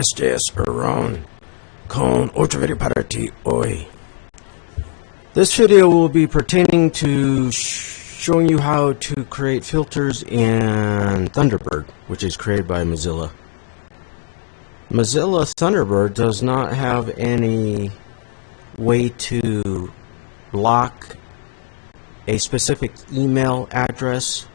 SJS Around con otro video para ti hoy. This video will be pertaining to showing you how to create filters in Thunderbird, which is created by Mozilla. Mozilla Thunderbird does not have any way to block a specific email address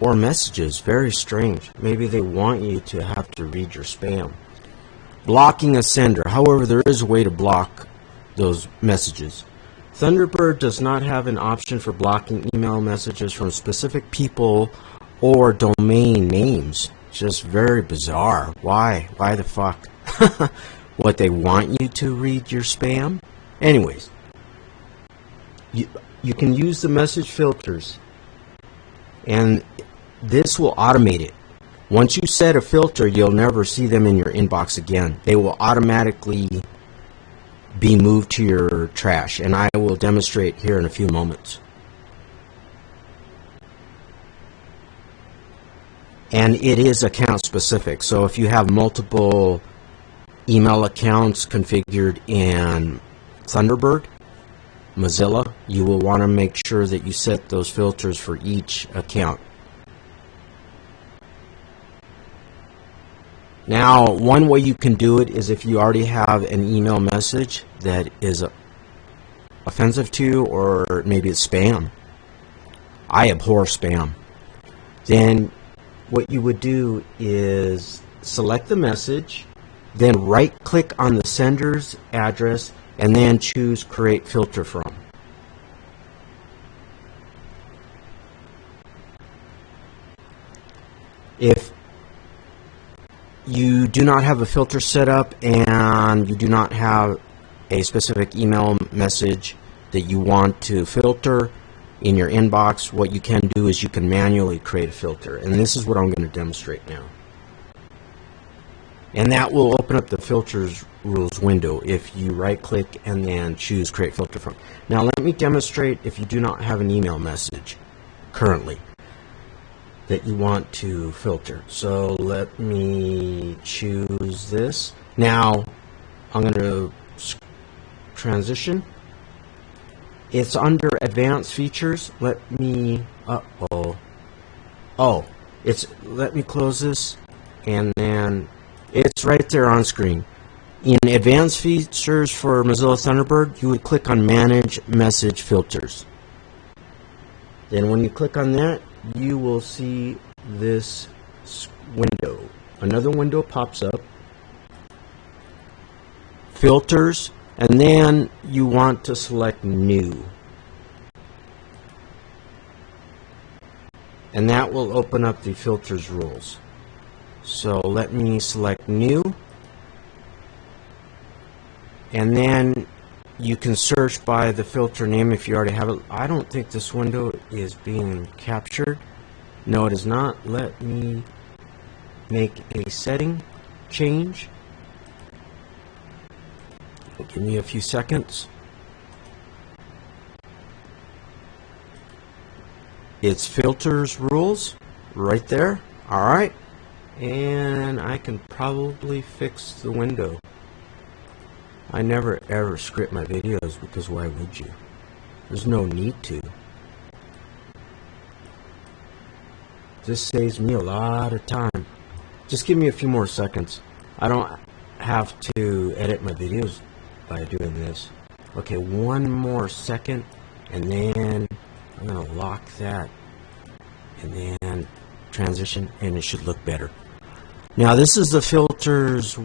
or messages. Very strange. Maybe they want you to have to read your spam. Blocking a sender. However, there is a way to block those messages. Thunderbird does not have an option for blocking email messages from specific people or domain names. Just very bizarre. Why? Why the fuck? What, they want you to read your spam? Anyways, you can use the message filters, and this will automate it. Once you set a filter, you'll never see them in your inbox again. They will automatically be moved to your trash, and I will demonstrate here in a few moments. And it is account specific, so if you have multiple email accounts configured in Thunderbird, Mozilla, you will want to make sure that you set those filters for each account. Now, one way you can do it is if you already have an email message that is offensive to you, or maybe it's spam. I abhor spam. Then what you would do is select the message, then right-click on the sender's address, and then choose Create Filter From. If you do not have a filter set up and you do not have a specific email message that you want to filter in your inbox, what you can do is you can manually create a filter, and this is what I'm going to demonstrate now. And that will open up the filters rules window if you right click and then choose Create Filter From. Now let me demonstrate if you do not have an email message currently that you want to filter. So let me choose this. Now I'm going to transition. It's under Advanced Features. Let me let me close this, and then it's right there on screen. In Advanced Features for Mozilla Thunderbird, you would click on Manage Message Filters. Then when you click on that, you will see this window. Another window pops up, Filters, and then you want to select New. And that will open up the filters rules. So let me select New, and then you can search by the filter name if you already have it. I don't think this window is being captured. No, it is not. Let me make a setting change. Give me a few seconds. It's filters rules right there. All right. And I can probably fix the window. I never ever script my videos, because why would you? There's no need to. This saves me a lot of time. Just give me a few more seconds. I don't have to edit my videos by doing this. Okay, one more second, and then I'm going to lock that, and then transition, and it should look better. Now this is the filters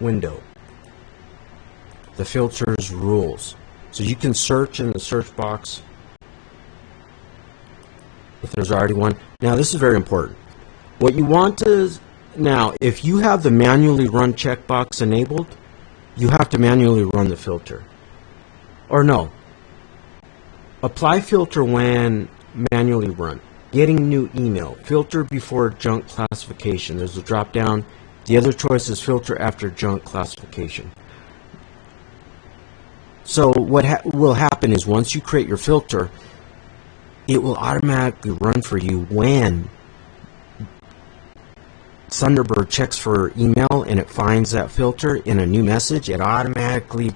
window, the filters rules. So you can search in the search box if there's already one. Now this is very important. What you want is, now if you have the manually run checkbox enabled, you have to manually run the filter. Or no, apply filter when manually run. Getting new email, filter before junk classification. There's a drop down. The other choice is filter after junk classification. So what will happen is once you create your filter, it will automatically run for you when Thunderbird checks for email and it finds that filter in a new message, it automatically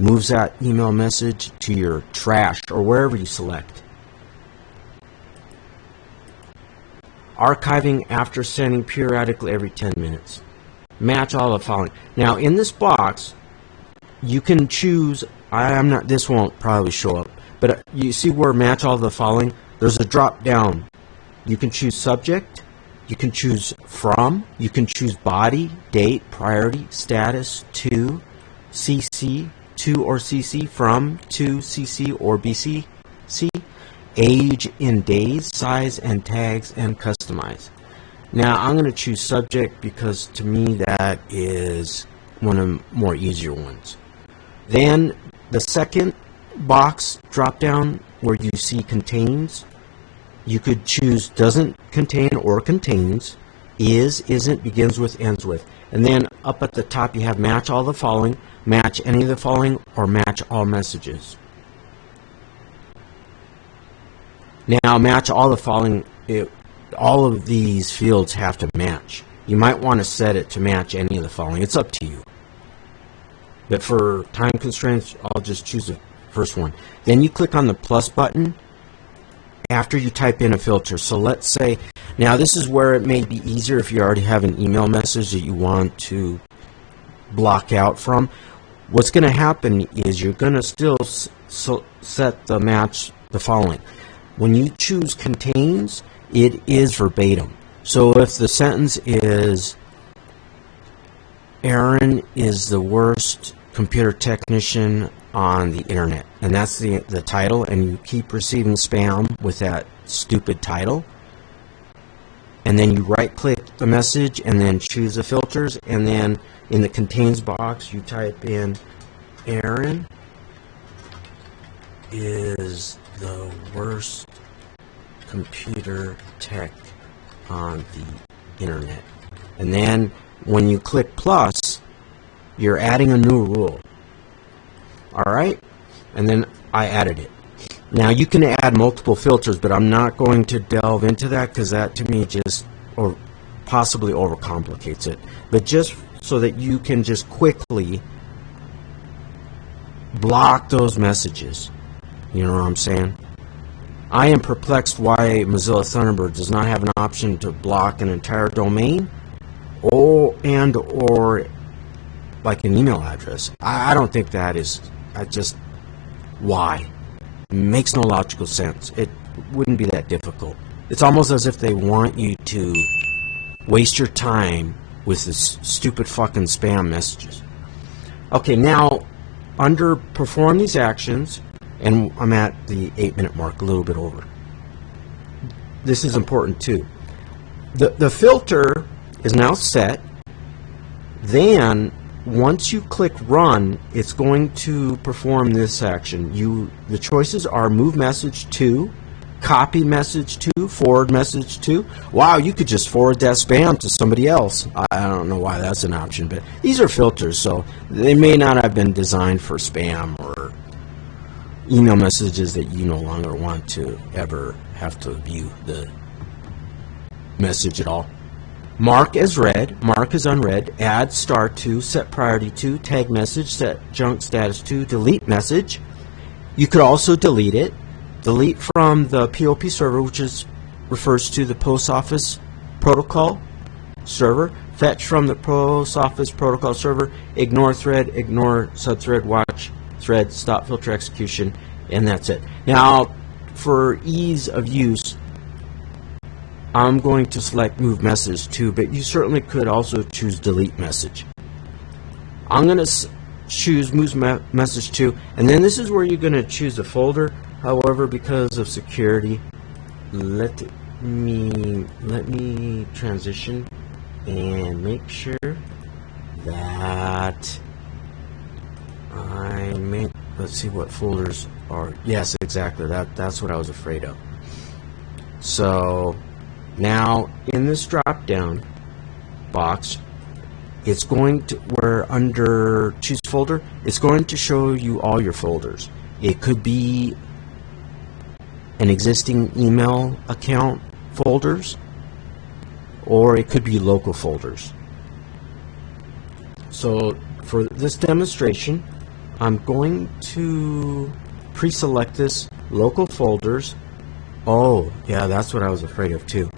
moves that email message to your trash or wherever you select. Archiving after sending periodically every 10 minutes. Match all the following. Now in this box, you can choose, this won't probably show up, but you see where match all the following? There's a drop down. You can choose subject, you can choose from, you can choose body, date, priority, status, to, CC, to or CC, from, to, CC or BC, age in days, size and tags, and customize. Now I'm going to choose subject because to me that is one of the more easier ones. Then the second box drop down where you see contains, you could choose doesn't contain or contains, is, isn't, begins with, ends with. And then up at the top you have match all the following, match any of the following, or match all messages. Now match all the following, all of these fields have to match. You might want to set it to match any of the following. It's up to you. But for time constraints, I'll just choose the first one. Then you click on the plus button after you type in a filter. So let's say, now this is where it may be easier if you already have an email message that you want to block out from. What's going to happen is you're going to still set the match the following. When you choose contains, it is verbatim. So if the sentence is, Aaron is the worst computer technician on the internet, and that's the title, and you keep receiving spam with that stupid title, and then you right click the message and then choose the filters, and then in the contains box you type in Aaron is the worst computer tech on the internet. And then when you click plus, you're adding a new rule. Alright? And then I added it. Now you can add multiple filters, but I'm not going to delve into that because that to me just or possibly overcomplicates it. But just so that you can just quickly block those messages. You know what I'm saying? I am perplexed why Mozilla Thunderbird does not have an option to block an entire domain or like an email address. I don't think that is, why? It makes no logical sense. It wouldn't be that difficult. It's almost as if they want you to waste your time with this stupid fucking spam messages. Okay, now under perform these actions, and I'm at the 8-minute mark, a little bit over. This is important too. The filter is now set. Then once you click run, it's going to perform this action. The choices are move message to, copy message to, forward message to. Wow, you could just forward that spam to somebody else. I don't know why that's an option, but these are filters, so they may not have been designed for spam or email messages that you no longer want to ever have to view the message at all. Mark as read, mark as unread, add star to, set priority to, tag message, set junk status to, delete message. You could also delete it. Delete from the POP server, which refers to the post office protocol server. Fetch from the post office protocol server. Ignore thread, ignore subthread, watch thread, stop filter execution, and that's it. Now, for ease of use, I'm going to select move message to, but you certainly could also choose delete message. I'm going to choose move message to, and then this is where you're going to choose a folder. However, because of security, let me transition and make sure that let's see what folders are. Yes, exactly. That's what I was afraid of. So now in this drop down box, it's going to, where under choose folder, it's going to show you all your folders. It could be an existing email account folders, or it could be local folders. So for this demonstration, I'm going to pre-select this local folders. Oh, yeah, that's what I was afraid of too.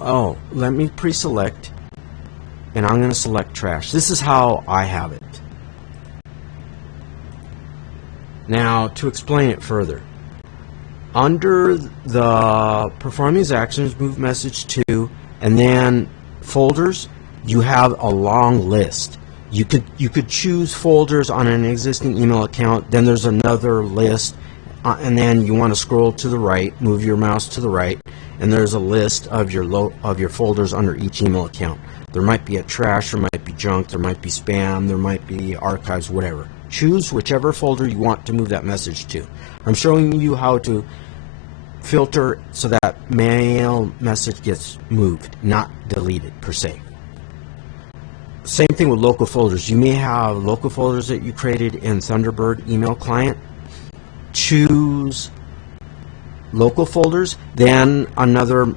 Oh, let me pre-select, and I'm going to select trash. This is how I have it. Now, to explain it further, under the perform these actions, move message to, and then folders, you have a long list. You could choose folders on an existing email account, then there's another list, and then you want to scroll to the right, move your mouse to the right, and there's a list of your folders under each email account. There might be a trash, there might be junk, there might be spam, there might be archives, whatever. Choose whichever folder you want to move that message to. I'm showing you how to filter so that mail message gets moved, not deleted per se. Same thing with local folders. You may have local folders that you created in Thunderbird email client. Choose local folders, then another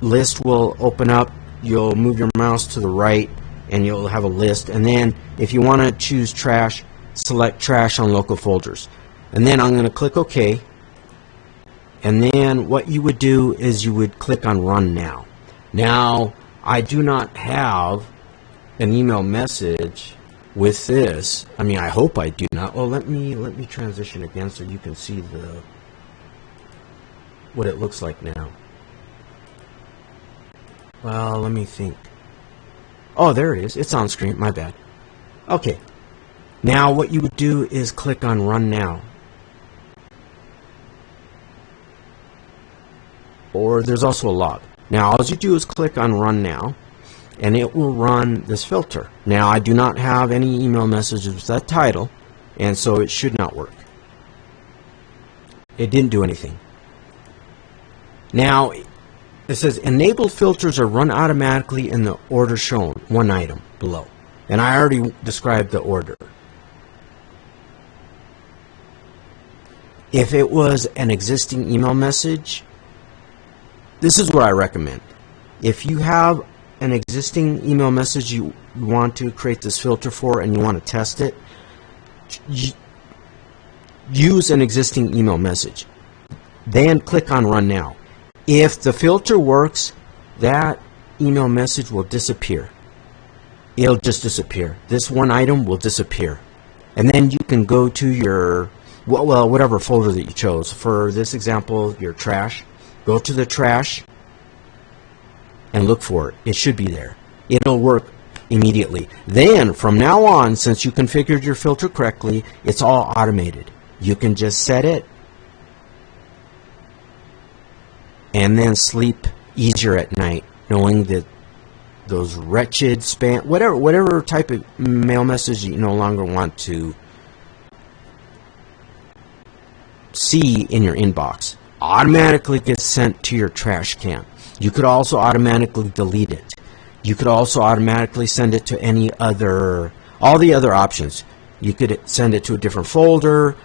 list will open up. You'll move your mouse to the right and you'll have a list, and then if you want to choose trash, select trash on local folders, and then I'm going to click OK, and then what you would do is you would click on Run Now. Now I do not have an email message with this. I mean, I hope I do not. Well, let me transition again so you can see what it looks like now. Well, let me think. Oh, there it is. It's on screen. My bad. Okay. Now what you would do is click on Run Now. Or there's also a log. Now all you do is click on Run Now, and it will run this filter. Now I do not have any email messages with that title, and so it should not work. It didn't do anything. Now it says enabled filters are run automatically in the order shown, one item below. And I already described the order. If it was an existing email message, this is what I recommend. If you have an existing email message you want to create this filter for and you want to test it, use an existing email message. Then click on Run Now. If the filter works, that email message will disappear. It'll just disappear. This one item will disappear. And then you can go to your, well, whatever folder that you chose. For this example, your trash. Go to the trash and look for it. It should be there. It'll work immediately. Then, from now on, since you configured your filter correctly, it's all automated. You can just set it and then sleep easier at night, knowing that those wretched spam, whatever type of mail message you no longer want to see in your inbox automatically gets sent to your trash can. You could also automatically delete it. You could also automatically send it to any other, all the other options. You could send it to a different folder.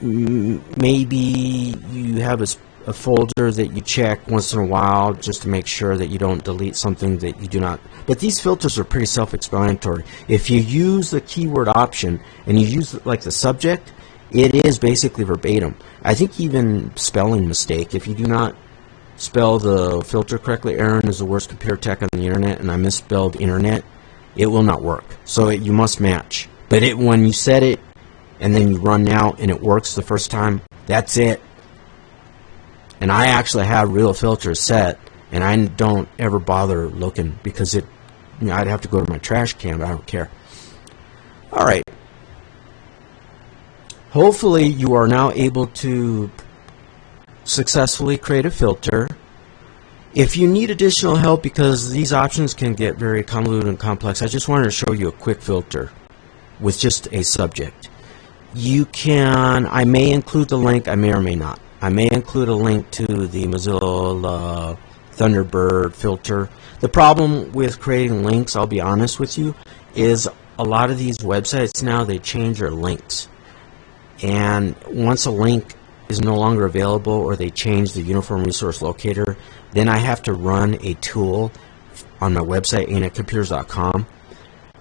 Maybe you have a folder that you check once in a while just to make sure that you don't delete something that you do not. But these filters are pretty self-explanatory. If you use the keyword option and you use like the subject, it is basically verbatim. I think even spelling mistake, if you do not spell the filter correctly, Aaron is the worst computer tech on the internet, and I misspelled internet, it will not work. So you must match. But when you set it and then you Run Now and it works the first time, that's it. And I actually have real filters set, and I don't ever bother looking because it, I'd have to go to my trash can, but I don't care. All right. Hopefully you are now able to successfully create a filter. If you need additional help, because these options can get very convoluted and complex, I just wanted to show you a quick filter with just a subject. You can, I may include the link, I may or may not. I may include a link to the Mozilla Thunderbird filter. The problem with creating links, I'll be honest with you, is a lot of these websites now, they change their links. And once a link is no longer available or they change the Uniform Resource Locator, then I have to run a tool on my website, anetcomputers.com,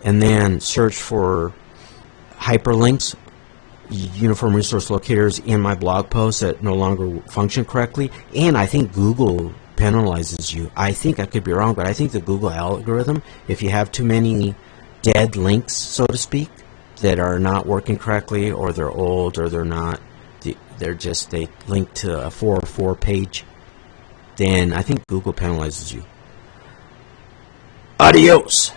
and then search for hyperlinks, Uniform Resource Locators in my blog posts that no longer function correctly. And I think Google penalizes you. I think, I could be wrong, but I think the Google algorithm, if you have too many dead links, so to speak, that are not working correctly, or they're old, or they're not, they link to a 404 page, then I think Google penalizes you. Adios.